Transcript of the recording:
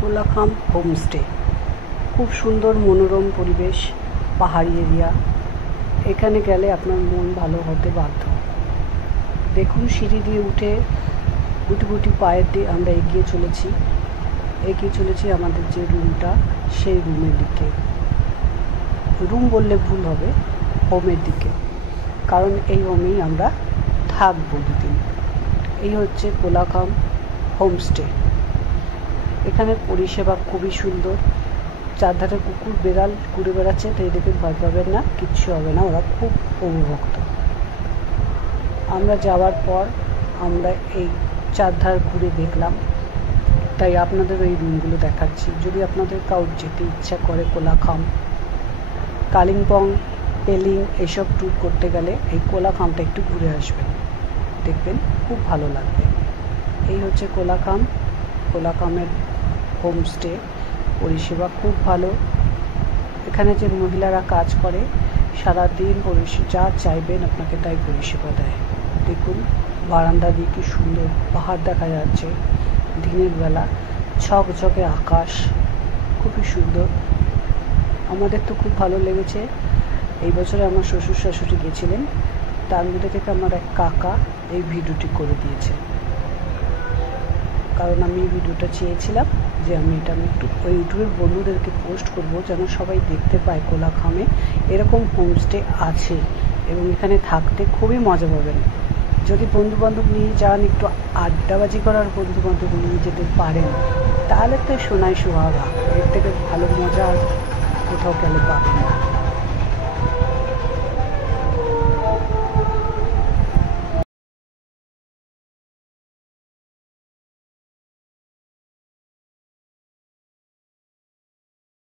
Kolakham homestay. খুব সুন্দর মনোরম পরিবেশ, পাহাড়ি এরিয়া। এখানে গেলে আপনার মন ভালো হতে বাধ্য। দেখুন সিঁড়ি দিয়ে উঠে গুটি গুটি পায়ের দিয়ে আমরা এগিয়ে চলেছি আমাদের যে রুমটা, সেই রুমের দিকে। রুম বললে ভুল হবে, হোমের দিকে, কারণ এই হোমেই আমরা থাকবো দুদিন। এই হচ্ছে কোলাখাম হোমস্টে। এখানে পরিষেবা খুবই সুন্দর। চারধারে কুকুর বেড়াল ঘুরে বেড়াচ্ছে, তাই দেখে ভয় পাবেন না, কিচ্ছু হবে না, ওরা খুব প্রভুভক্ত। আমরা যাওয়ার পর আমরা এই চারধার ঘুরে দেখলাম, তাই আপনাদের এই রুমগুলো দেখাচ্ছি। যদি আপনাদের কাউর যেতে ইচ্ছা করে কোলাখাম, কালিম্পং, পেলিং এসব ট্যুর করতে গেলে এই কোলাখামটা একটু ঘুরে আসবেন, দেখবেন খুব ভালো লাগবে। এই হচ্ছে কোলাখামের হোমস্টে। পরিষেবা খুব ভালো। এখানে যে মহিলারা কাজ করে সারাদিন যা চাইবেন আপনাকে তাই পরিষেবা দেয়। দেখুন বারান্দা দিয়ে কি সুন্দর পাহাড় দেখা যাচ্ছে, দিনের বেলা ঝকঝকে আকাশ, খুবই সুন্দর। আমাদের তো খুব ভালো লেগেছে। এই বছরে আমার শ্বশুর শাশুড়ি গেছিলেন, তার মধ্যে থেকে আমার এক কাকা এই ভিডিওটি করে দিয়েছে, কারণ আমি এই ভিডিওটা চেয়েছিলাম যে আমি একটু ইউটিউবের বন্ধুদেরকে পোস্ট করব, যেন সবাই দেখতে পায় কোলাখামে এরকম হোমস্টে আছে এবং এখানে থাকতে খুবই মজা পাবেন। যদি বন্ধুবান্ধব নিয়ে যান, একটু আড্ডাবাজি করার বন্ধুবান্ধব নিয়ে যেতে পারেন, তাহলে তো সোনায় সোহাগা। এর থেকে ভালো মজা আর কোথাও গেলে পাবেন না।